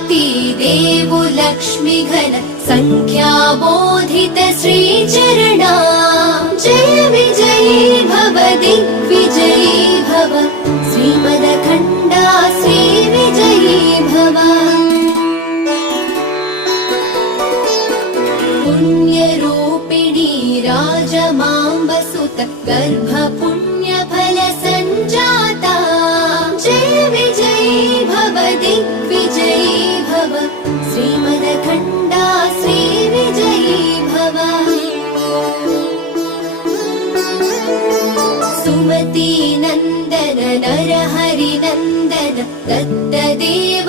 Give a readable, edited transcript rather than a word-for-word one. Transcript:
सुमती देवो लक्ष्मीघन संख्याबोधित श्रीचरणा जय विजयी भव दिग्विजयी भव श्रीमदखण्डा श्रीविजयी भव पुण्यरूपिणी राजमाम्बसुत गर्भपुण्यफल सञ्जाता जय विजयी भव दिग्विजयी भव श्रीमदखण्डा श्रीविजयी भव सुमती नन्दन नरहरिनन्दन दत्तदेव